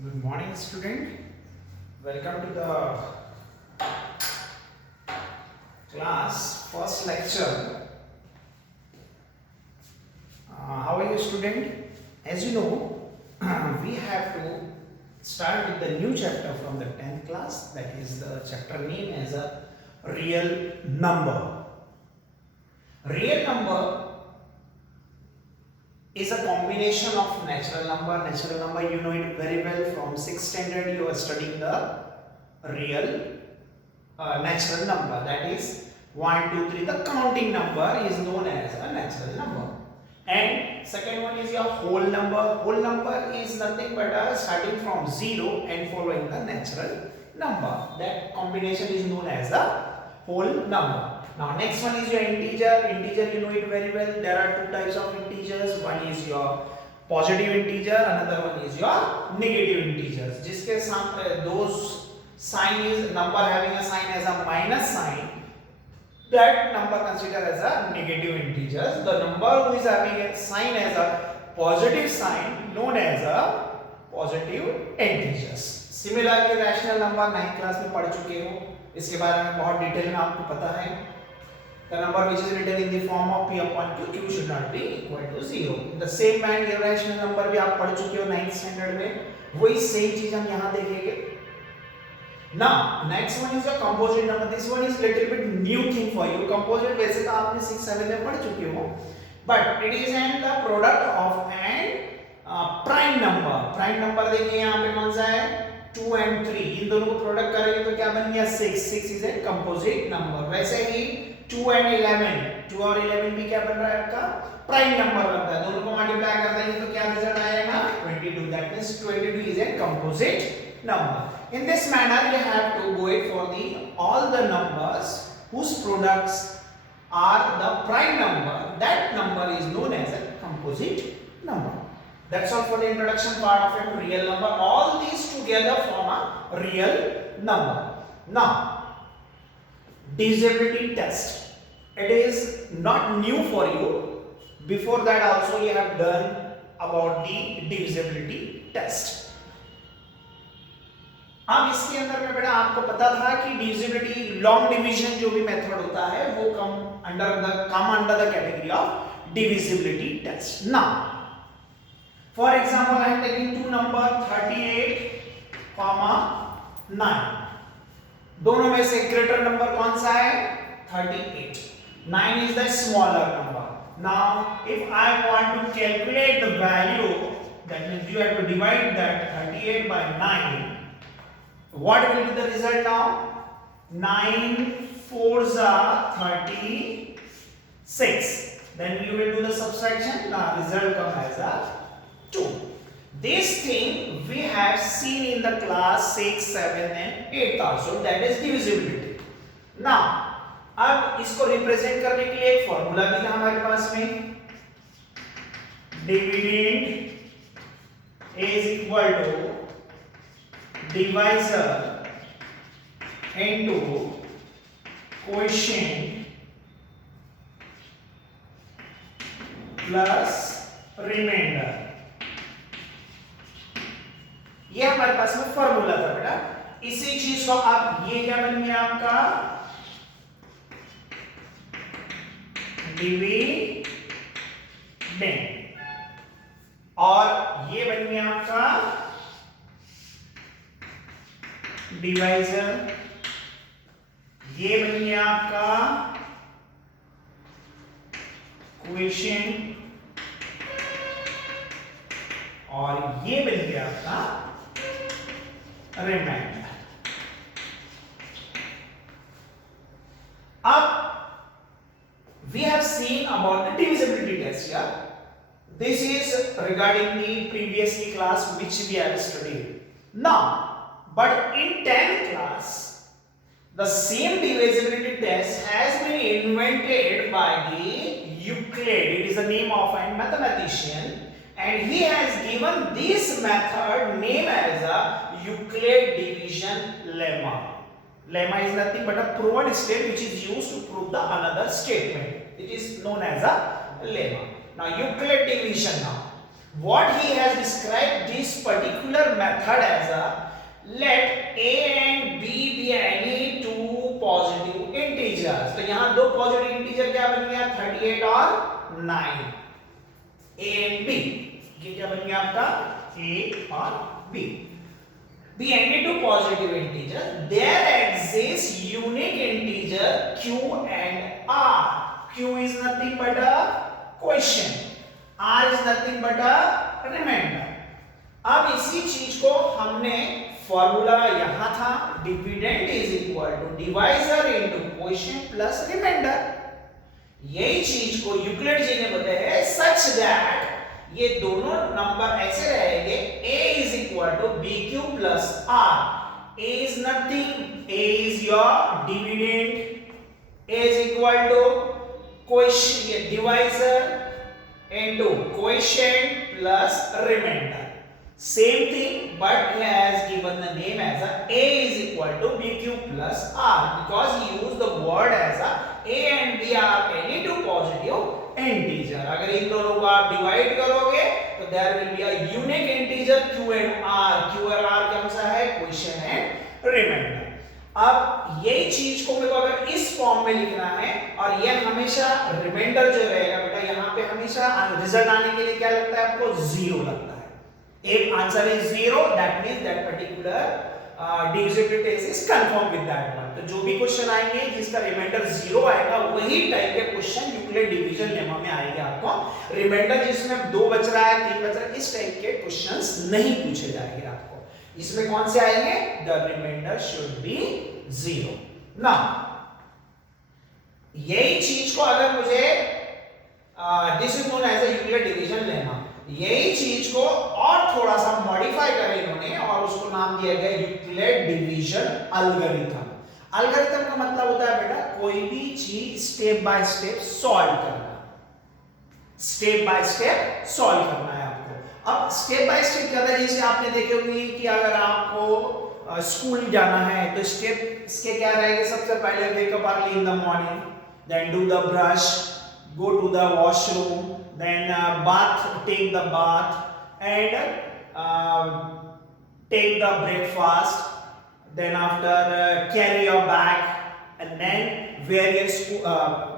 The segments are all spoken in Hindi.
Good morning, student. Welcome to the class first lecture. How are you, student? As you know, we have to start with the new chapter from the 10th class. That is the chapter name as a real number. Real number is a combination of natural number. Natural number, you know it very well. From 6th standard, you are studying the real natural number. That is 1, 2, 3. The counting number is known as a natural number. And second one is your whole number. Whole number is nothing but starting from 0 and following the natural number. That combination is known as the whole number. Now next one is your integer. Integer, you know it very well. There are two types of integers. One is your positive integer, another one is your negative integers. जिसके साथ those sign is number having a sign as a minus sign, that number considered as a negative integers. The number who is having a sign as a positive sign known as a positive integers. Similarly, rational number 9th class में पढ़ चुके हो, इसके बारे में बहुत डिटेल में आपको पता है. The number which is written in the form of p upon q should not be equal to 0. In the same manner, irrational number भी आप पढ़ चुके हो 9th standard में, वही सेम चीज हम यहाँ देखेंगे. Now, next one is your composite number. This one is little bit new thing for you. Composite वैसे तो आपने 6, 7 में पढ़ चुके हो, but it is the product of an prime number. Prime number देखिए यहाँ पे कौन सा है? 2 and 3. इन दोनों को प्रोडक्ट करेंगे तो क्या बन गया? 6. 6 is a composite number. वैसे ही 2 and 11, 2 और 11 भी क्या बन रहा है आपका? प्राइम नंबर बनता है. दोनों को मल्टीप्लाई कर देंगे तो क्या रिजल्ट आएगा? 22. That means 22 is a composite number. In this manner, you have to go it for the all the numbers whose products are the prime number. That number is known as a composite number. That's all for the introduction part of a real number. All these together form a real number. Now, divisibility test. It is not new for you. Before that also you have done about the divisibility test. अब इसके अंदर में बेटा आपको पता था कि divisibility लॉन्ग डिवीजन जो भी मेथड होता है वो come under the category of divisibility test. Now, for example, I am taking two number 38, 9. दोनों में से ग्रेटर नंबर कौन सा है? 38. 9 is the smaller number. Now, if I want to calculate the value, that means you have to divide that 38 by 9. What will be the result now? 9 4s are 36. Then you will do the subtraction. The result comes as a 2. This thing we have seen in the class 6, 7 and 8 also, that is divisibility. Now, अब इसको रिप्रेजेंट करने के लिए एक फॉर्मूला भी था हमारे पास में. Dividend is equal to divisor into coefficient plus reminder. ये हमारे पास में फॉर्मूला था बेटा. इसी चीज को आप ये क्या बन गया आपका? डिविडेंड. और ये बन गया आपका डिवाइजर. ये बन गया आपका कोएफिशिएंट और ये बन गया आपका रिमाइंडर. अब we have seen about the divisibility test here. This is regarding the previously class which we have studied. Now, but in 10th class, the same divisibility test has been invented by the Euclid. It is the name of a mathematician, and he has given this method name as a Euclid division lemma. Lemma is nothing but a proven state which is used to prove the another statement. It is known as a lemma. Now, Euclid division now. What he has described this particular method as a let a and b be any two positive integers. तो यहाँ दो पॉजिटिव इंटीजर क्या बन गया 38 और 9 a and b. ये क्या बन गया आपका a और b. Be any two positive integers. There exists unique integer q and r. Q is nothing but a quotient. R is nothing but a remainder. अब इसी चीज को हमने फॉर्मूला यहां था dividend is equal to divisor into quotient plus reminder. यही चीज को यूक्लिड जी ने बताया है सच दैट ये दोनों नंबर ऐसे रहेंगे a is equal to bq plus r. a is nothing, a is your dividend, a is equal to quotient divisor into quotient plus remainder. Same thing, but he has given the name as a is equal to bq plus r because he used the word as a and b are any two positive integer. अगर इन दोनों को आप डिवाइड करोगे तो there will be a unique integer q and r. q और r कौन सा है quotient and remainder. अब यही चीज को मेरे को अगर इस फॉर्म में लिखना है और ये हमेशा रिमाइंडर जो रहेगा बेटा यहाँ पे हमेशा रिजल्ट आने के लिए क्या लगता है आपको जीरो लगता है. If answer is zero, that means that particular divisibility test is confirmed with that one. तो जो भी क्वेश्चन आएंगे जिसका रिमाइंडर जीरो आएगा वही टाइप के क्वेश्चन यूक्लिड डिवीजन लेमा में आएंगे आपको. रिमाइंडर जिसमें दो बच रहा है तीन बच रहा है इस टाइप के क्वेश्चंस नहीं पूछे जाएंगे आपको. इसमें कौन से आएंगे the reminder should be zero. Now यही चीज को अगर मुझे this is known as a Euclid division lemma, यही चीज को और थोड़ा सा मॉडिफाई करें इन्होंने और उसको नाम दिया गया यूक्लिड डिवीजन एल्गोरिथम. एल्गोरिथम का मतलब होता है बेटा कोई भी चीज स्टेप बाय स्टेप सॉल्व करना. स्टेप बाय स्टेप सॉल्व करना है आपको. अब स्टेप बाय स्टेप क्या है जैसे आपने देखे होंगे कि अगर आपको स्कूल जाना है तो स्टेप इसके क्या रहेंगे. सबसे पहले wake up early in the morning, then do the brush, go to the washroom, then take the bath and take the breakfast, then after carry your bag and then wear your school,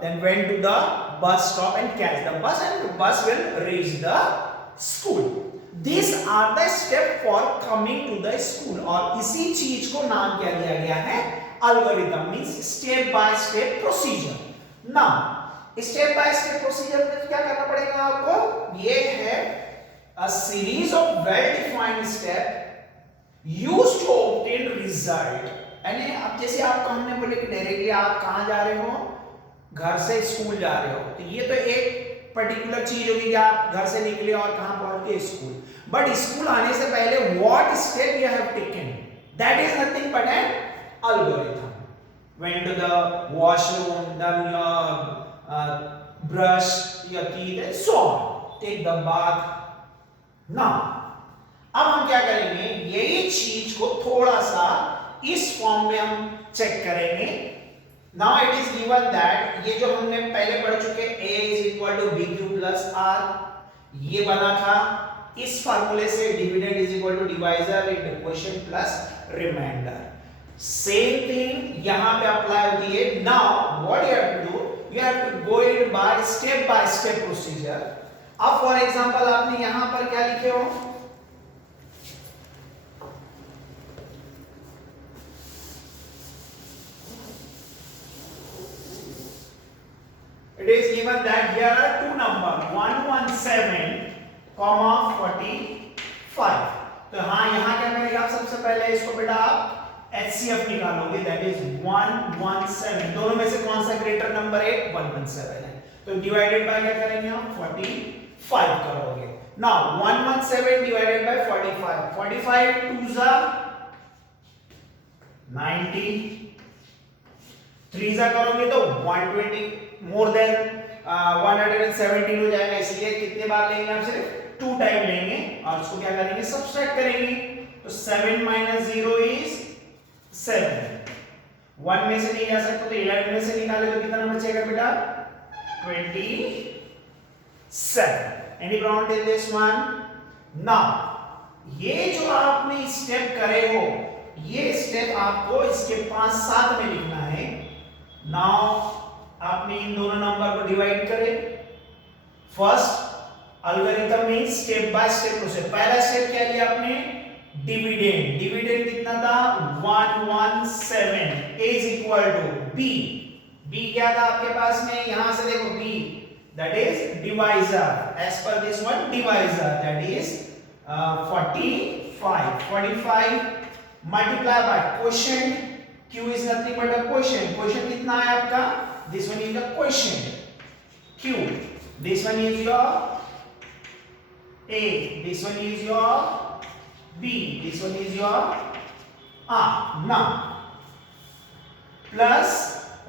then went to the bus stop and catch the bus and the bus will reach the school. These are the steps for coming to the school. और इसी चीज को नाम क्या दिया गया है algorithm, means step by step procedure. Now step by step procedure में क्या करना पड़ेगा आपको. ये है a series of well defined step used to obtain result. यानी अब जैसे आपको हमने बोले कि डायरेक्टली आप कहां जा रहे हो, घर से स्कूल जा रहे हो, तो ये तो एक पर्टिकुलर चीज होगी कि आप घर से निकले और कहां पहुंच गए स्कूल. बट स्कूल आने से पहले what step you have taken, that is nothing but an algorithm. went to the washroom, done your brush your teeth and so on, take the bath. now अब हम क्या करेंगे यही चीज को थोड़ा सा इस फॉर्म में हम चेक करेंगे. now it is given that ये जो हमने पहले पढ़ चुके a is equal to bq plus r, ये बना था इस फार्मूले से dividend is equal to divisor into quotient plus reminder. Same thing यहां पे अप्लाई होती है. Now what you have to do, you have to go in by step procedure. अब फॉर एग्जांपल आपने यहां पर क्या लिखे हो, it is given that here are two numbers 117, 45. तो हाँ यहां क्या करेंगे आप सबसे पहले इसको बेटा आप HCF निकालोगे, दैट इज 117. दोनों में से कौन सा ग्रेटर नंबर है 117 है, तो डिवाइडेड बाय क्या करेंगे हम 45 करोगे. नाउ 117 डिवाइडेड बाय 45, 45 2 जा 90, 3 जा करोगे तो 120, मोर देन 117 हो जाएगा. इसलिए कितने बार लेंगे हम सिर्फ 2 टाइम लेंगे और उसको क्या करेंगे सब्ट्रैक्ट करेंगे. तो 7 - 0 इज 7. 1 में से नहीं जा सकते तो 11 में से निकाले तो कितना बचेगा बेटा 27. Any problem till this one? Now, ये जो आपने स्टेप करे हो, ये स्टेप आपको इसके 5-7 में लिखना है। नाउ आपने इन दोनों नंबर को डिवाइड करे। First algorithm means step by step process. पहला स्टेप क्या लिया आपने? डिविडेंड। डिविडेंड कितना था? 117 is equal to B. B क्या था आपके पास में? यहां से देखो B that is divisor. As per this one divisor that is 45 multiply by quotient. Q is nothing but a quotient. Quotient कितना है आपका? This one is the quotient Q. This one is your A. This one is your B. This one is your R. Now plus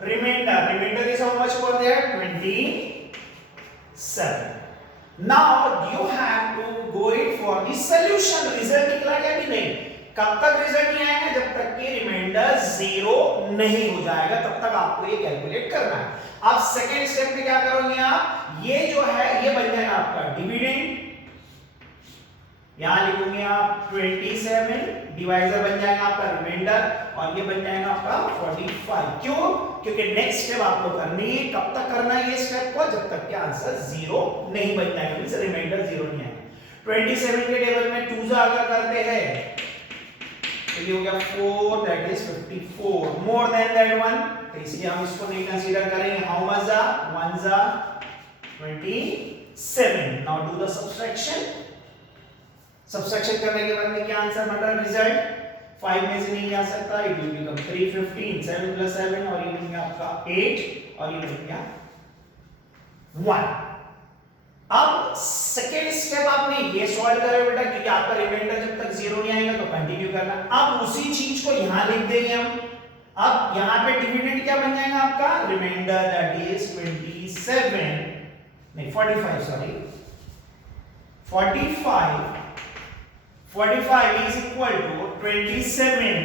remainder. Remainder is how much for there? 27. Now you have to go it for the solution. Result निकला क्या कि नहीं? कब तक रिजल्ट नहीं आएगा? जब तक कि रिमाइंडर 0 नहीं हो जाएगा तब तक आपको ये कैलकुलेट करना है। अब सेकेंड स्टेप में क्या करोगे आप? ये जो है ये बन जाएगा आपका डिविडेंड। यहां लिखोगे आप 27, डिवाइजर बन जाएगा आपका रिमाइंडर और ये बन जाएगा आपका 45। क्यों? क्योंकि नेक्स्ट स्टेप आपको करनी है। कब तक करना है ये स्टेप को? जब तक कि आंसर 0 नहीं बन जाएगा, मींस रिमाइंडर 0 नहीं आएगा। 27 के टेबल में 2 जा अगर करते हैं तो ये हो गया 4 that is 54 more than that one, तो इसलिए हम इसको नहीं कंसीडर करेंगे। हाउ मच जा? 1 जा 27। Now do the subtraction. Subtraction करने के बाद में क्या आंसर बन रहा है? रिजल्ट 5 में से नहीं जा सकता, इट विल बिकम 315। 7 + 7 और ये बन गया आपका 8 और ये बन गया 1। अब सेकेंड स्टेप आपने ये सॉल्व करो बेटा, क्योंकि आपका रिमाइंडर जब तक 0 नहीं आएगा तो कंटिन्यू करना। अब उसी चीज को यहां लिख देंगे हम। अब यहां पे डिविडेंड क्या बन जाएगा आपका? Remainder that is 45 sorry 45 is equal to 27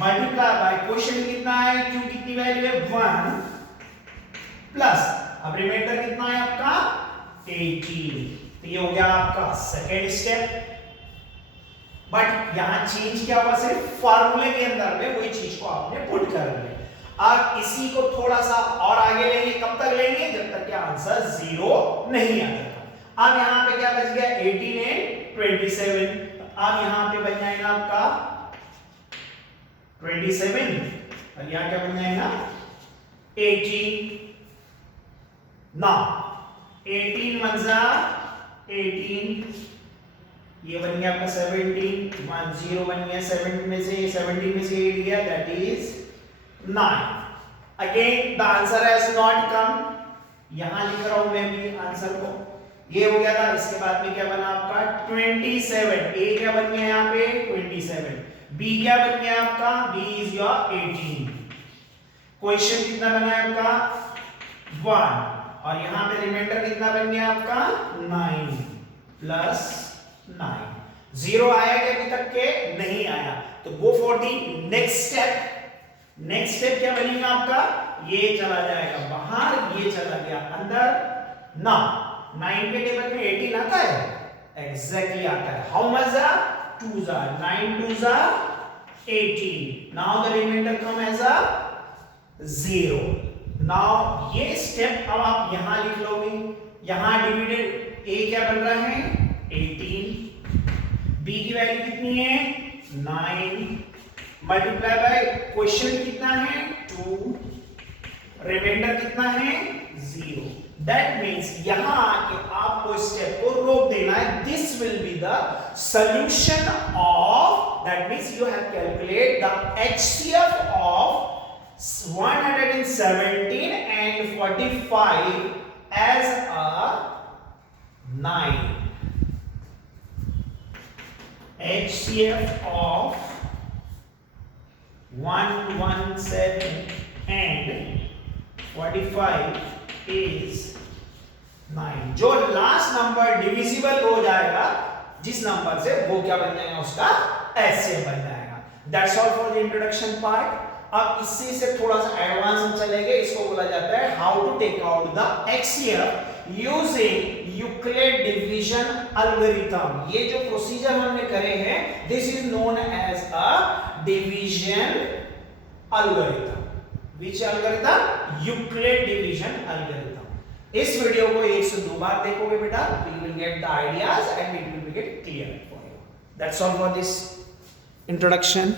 multiply by quotient कितना है? Q कितनी वैल्यू है? 1 प्लस अब रिमाइंडर कितना है आपका? 18। तो ये हो गया आपका सेकेंड स्टेप। बट यहां चेंज क्या हुआ? सिर्फ फार्मूले के अंदर में वही चीज को आपने पुट कर दिया। अब इसी को थोड़ा सा और आगे लेंगे। कब तक लेंगे? जब तक कि आंसर 0 नहीं आता। अब यहां पे क्या बच गया? 18 एंड 27। अब यहां पे बन जाएगा आपका 27 और यहां क्या बन जाएगा? 18। नाउ 18 मंजा 18, ये बन गया आपका 17, 10 बन गया 17 में से 8 गया that is 9। Again the answer has not come. यहां लिख रहा हूं मैं भी आंसर को। ये हो गया था। इसके बाद में क्या बना आपका? 27। ए क्या बन गया यहां पे? 27। बी क्या बन गया आपका? B is your 18। क्वेश्चन कितना बना है आपका? 1 और यहां पे रिमाइंडर कितना बन गया आपका? 9 प्लस 9। 0 आया क्या अभी तक के? नहीं आया। तो go for the next step. Next step क्या बनेगा आपका? ये चला जाएगा बाहर, ये चला गया अंदर। ना 9 के टेबल में 18 आता है? एग्जैक्टली आता है। हाउ मच जा? 2 जा 9 2 जा 18। Now the remainder come as a 0। Now ये स्टेप अब आप यहां लिख लोगे। यहां डिविडेंड ए क्या बन रहा है? 18। बी की वैल्यू कितनी है? 9 मल्टीप्लाई बाय क्वेश्चन कितना है? 2। रिमाइंडर कितना है? 0। दैट मींस यहां आके आपको स्टेप को रोक देना है। This will be the solution of, that means you have calculate the HCF of 117 and 45 as a 9. HCF of 117 and 45 is 9। जो लास्ट नंबर डिविजिबल हो जाएगा जिस नंबर से, वो क्या बन जाएगा? उसका HCF बन जाएगा। That's all for the introduction part. अब इससे से थोड़ा सा एडवांस हम चलेंगे। इसको बोला जाता है how to take out the HCF using Euclid division algorithm. ये जो प्रोसीजर हमने करे हैं, this is known as a division algorithm. Which algorithm? Euclid division algorithm. इस वीडियो को 1 से 2 बार देखोगे बेटा, you will get the ideas and it will get clear for you. That's all for this introduction.